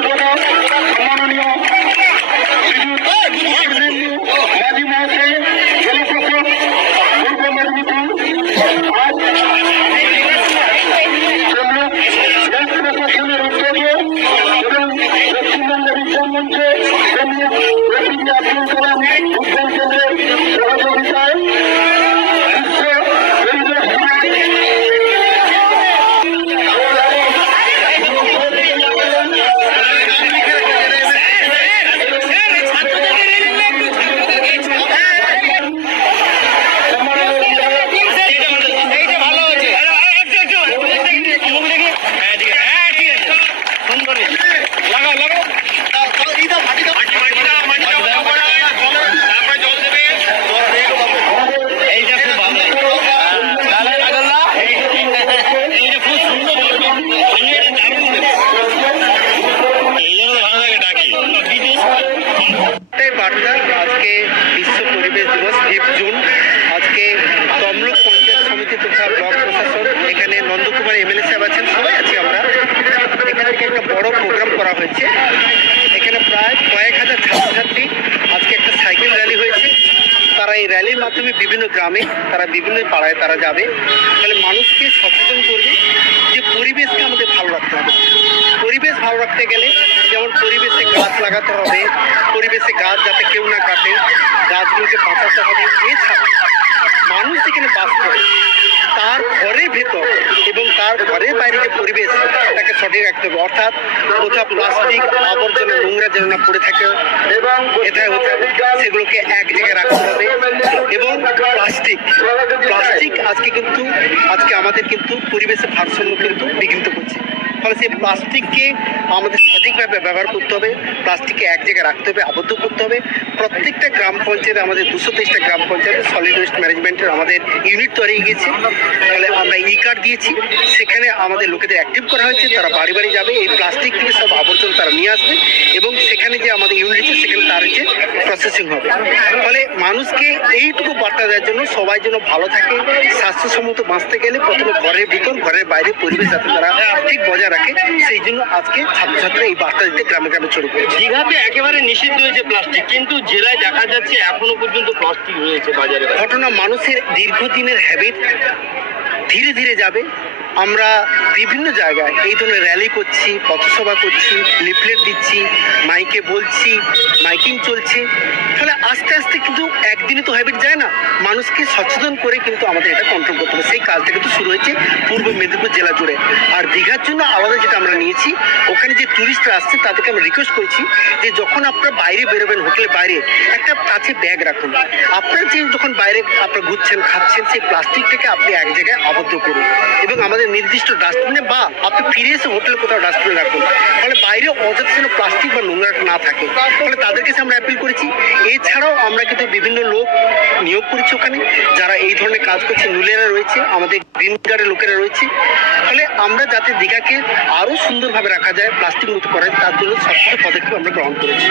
Thank you. প্রায় কয়েক হাজার ছাত্রছাত্রী আজকে একটা সাইকেল র্যালি হয়েছে। তারা এই র্যালির মাধ্যমে বিভিন্ন গ্রামে, তারা বিভিন্ন পাড়ায় তারা যাবে। তাহলে মানুষকে সচেতন করবে যে পরিবেশকে আমাদের ভালো রাখতে হবে। পরিবেশ ভালো রাখতে গেলে যেমন পরিবেশে গাছ লাগাতে হবে, পরিবেশে গাছ যাতে কেউ না কাটে, গাছগুলোকে বাঁচাতে হবে। এছাড়া মানুষ যেখানে বাস করে, তার ঘরের ভেতর এবং তার ঘরের বাইরে যে পরিবেশ তাকে সঠিক রাখতে হবে। অর্থাৎ কোথাও প্লাস্টিক, আবর্জনা, নোংরা যেন না পড়ে থাকে, এবং সেগুলোকে এক জায়গায় রাখতে হবে। এবং প্লাস্টিক প্লাস্টিক আজকে কিন্তু, আজকে আমাদের কিন্তু পরিবেশের ভারসাম্য কিন্তু বিঘ্নিত করছে। ফলে সেই প্লাস্টিককে আমাদের সঠিকভাবে ব্যবহার করতে হবে, প্লাস্টিককে এক জায়গায় রাখতে হবে, আবদ্ধ করতে হবে। প্রত্যেকটা গ্রাম পঞ্চায়েতে আমাদের দুশো তেইশটা গ্রাম পঞ্চায়েতে সলিড ওয়েস্ট ম্যানেজমেন্টের আমাদের ইউনিট তৈরি তাহলে আমরা ই কার্ড দিয়েছি। সেখানে আমাদের লোকেদের অ্যাক্টিভ করা হয়েছে তারা বাড়ি বাড়ি যাবে এই প্লাস্টিক থেকে সব আবর্জনা তারা নিয়ে আসবে এবং সেখানে যে আমাদের ইউনিট আছে সেখানে তার হচ্ছে প্রসেসিং হবে। ফলে মানুষকে এইটুকু বার্তা দেওয়ার জন্য সবাই যেন ভালো থাকে স্বাস্থ্যসম্মত বাঁচতে গেলে প্রথমে ঘরের ভিতর ঘরের বাইরে পরিবেশ যাতে তারা ঠিক বজায় রাখে সেই জন্য আজকে ছাত্রছাত্রীরা এই বার্তা দিতে গ্রামে গ্রামে ছড়িয়ে পড়েছে। দীঘাতে একেবারে নিষিদ্ধ হয়েছে প্লাস্টিক কিন্তু জেলায় দেখা যাচ্ছে এখনও পর্যন্ত প্লাস্টিক রয়েছে বাজারে। ঘটনা মানুষের দীর্ঘদিনের হ্যাবিট ধীরে ধীরে যাবে। আমরা বিভিন্ন জায়গায় এই ধরনের র্যালি করছি, পথসভা করছি লিফলেট দিচ্ছি মাইকে বলছি মাইকিং চলছে। ফলে আস্তে আস্তে কিন্তু একদিনে তো হ্যাবিট যায় না। মানুষকে সচেতন করে কিন্তু আমাদের এটা কন্ট্রোল করতে হবে। সেই কাজটা কিন্তু শুরু হয়েছে পূর্ব মেদিনীপুর জেলা জুড়ে। আর দীঘার জন্য আলাদা যেটা আমরা নিয়েছি, ওখানে যে ট্যুরিস্টরা আসছে তাদেরকে আমরা রিকোয়েস্ট করেছি যে যখন আপনারা বাইরে বেরোবেন হোটেলের বাইরে, একটা কাছে ব্যাগ রাখুন। আপনার যে যখন বাইরে আপনারা ঘুরছেন, খাচ্ছেন, সেই প্লাস্টিকটাকে আপনি এক জায়গায় আবদ্ধ করুন। এবং আমাদের নির্দিষ্ট ডাস্টবিনে বা আপনি ফিরে এসে হোটেলে কোথাও ডাস্টবিনে রাখুন। ফলে বাইরে অযথা যেন প্লাস্টিক বা নোংরাটা না থাকে। ফলে তাদের কাছে আমরা অ্যাপিল করেছি। এছাড়াও আমরা কিন্তু বিভিন্ন লোক নিয়োগ করেছি ওখানে। যারা এই ধরনের কাজ করছে, নুলেরা রয়েছে, আমাদের গ্রিন গার্ডের লোকেরা রয়েছে। ফলে আমরা যাতে দীঘাকে আরও সুন্দরভাবে রাখা যায় প্লাস্টিক মুক্ত করা তার জন্য সবচেয়ে পদক্ষেপ আমরা গ্রহণ করেছি।